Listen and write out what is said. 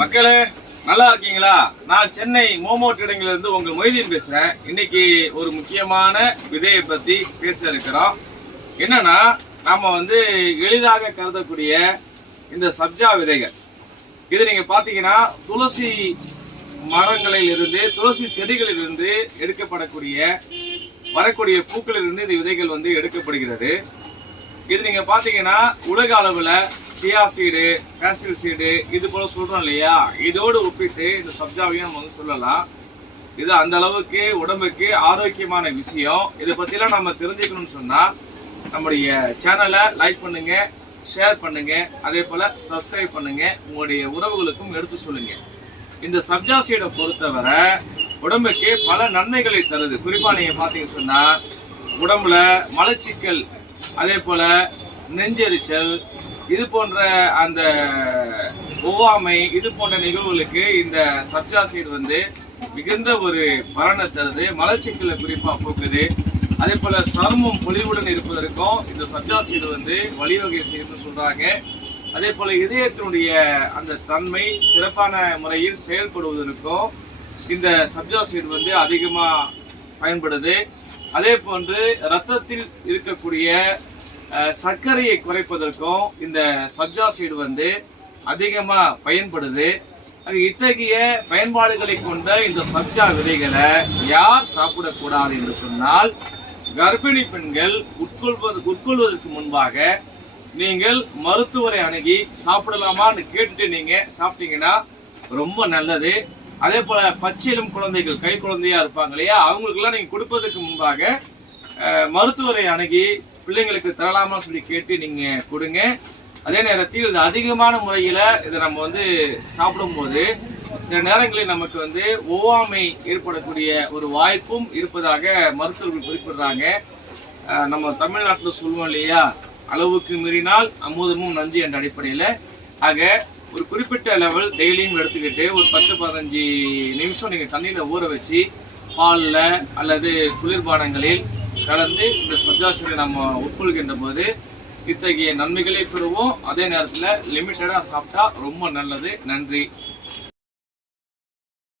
மக்களே நல்லா இருக்கீங்களா? நான் சென்னை மோமோ ட்ரேடிங்ல இருந்து உங்க மொய்தீன் பேசுறேன். இன்னைக்கு ஒரு முக்கியமான விதையை பத்தி பேச இருக்கிறோம். என்னன்னா, நாம எளிதாக கருதக்கூடிய இந்த சப்ஜா விதைகள், இது நீங்க பாத்தீங்கன்னா துளசி மரங்களில் இருந்து, துளசி செடிகளில் இருந்து எடுக்கப்படக்கூடிய வரக்கூடிய பூக்களில் இருந்து இந்த விதைகள் எடுக்கப்படுகிறது. இது நீங்க பாத்தீங்கன்னா உலக அளவுல சியா சீடு, பேசில் சீடு இது போல சொல்றோம் இல்லையா, இதோடு ஒப்பிட்டு இந்த சப்ஜாவையும் நம்ம சொல்லலாம். இது அந்த அளவுக்கு உடம்புக்கு ஆரோக்கியமான விஷயம். இதை பத்திலாம் நம்ம தெரிஞ்சுக்கணும்னு சொன்னா நம்முடைய சேனலை லைக் பண்ணுங்க, ஷேர் பண்ணுங்க, அதே போல சப்ஸ்கிரைப் பண்ணுங்க, உங்களுடைய உறவுகளுக்கும் எடுத்து சொல்லுங்க. இந்த சப்ஜா சீடை பொறுத்தவரை உடம்புக்கு பல நன்மைகளை தருது. குறிப்பா நீங்க பாத்தீங்கன்னு சொன்னா உடம்புல மலச்சிக்கல், அதே போல நெஞ்செரிச்சல், இது போன்ற அந்த ஒவ்வாமை, இது போன்ற நிகழ்வுகளுக்கு இந்த சப்ஜா சீடு மிகுந்த ஒரு பலனை தருது. மலச்சிக்கலை குறிப்பா போக்குது. அதே போல சருமம் பொலிவுடன் இருப்பதற்கும் இந்த சப்ஜா சீடு வழிவகை செய்யுதுன்னு சொல்றாங்க. அதே போல இதயத்தினுடைய அந்த தன்மை சிறப்பான முறையில் செயல்படுவதற்கும் இந்த சப்ஜா சீடு அதிகமா பயன்படுது. அதே போன்று ரத்தத்தில் இருக்கக்கூடிய சர்க்கரையை குறைப்பதற்கும் இந்த சப்ஜா சீடு அதிகமா பயன்படுது. அது இத்தகைய பயன்பாடுகளை கொண்ட இந்த சப்ஜா விதைகளை யார் சாப்பிடக்கூடாது என்று சொன்னால், கர்ப்பிணி பெண்கள் உட்கொள்வதற்கு முன்பாக நீங்கள் மருத்துவரை அணுகி சாப்பிடலாமான்னு கேட்டுட்டு நீங்க சாப்பிட்டீங்கன்னா ரொம்ப நல்லது. அதே போல பச்சிலும் குழந்தைகள், கை குழந்தையா இருப்பாங்க இல்லையா, அவங்களுக்கெல்லாம் நீங்க கொடுப்பதற்கு முன்பாக மருத்துவரை அணுகி பிள்ளைங்களுக்கு தரலாமான்னு சொல்லி கேட்டு நீங்க கொடுங்க. அதே நேரத்தில் இது அதிகமான முறையில இதை நம்ம சாப்பிடும் போது சில நேரங்களில் நமக்கு ஒவ்வாமை ஏற்படக்கூடிய ஒரு வாய்ப்பும் இருப்பதாக மருத்துவர்கள் குறிப்பிடுறாங்க. நம்ம தமிழ்நாட்டில் சொல்லுவோம் இல்லையா, அளவுக்கு மீறினால் அமுதமும் நஞ்சு என்ற அடிப்படையில். ஆக ஒரு குறிப்பிட்ட லெவல் டெய்லியும் எடுத்துக்கிட்டு ஒரு 10-15 நிமிஷம் நீங்கள் தண்ணியில் ஊற வச்சு பாலில் அல்லது குளிர்பானங்களில் கலந்து இந்த சப்ஜா சீடை நம்ம உட்கொள்கின்ற போது இத்தகைய நன்மைகளை பெறுவோம். அதே நேரத்தில் லிமிட்டடாக சாப்பிட்டா ரொம்ப நல்லது. நன்றி.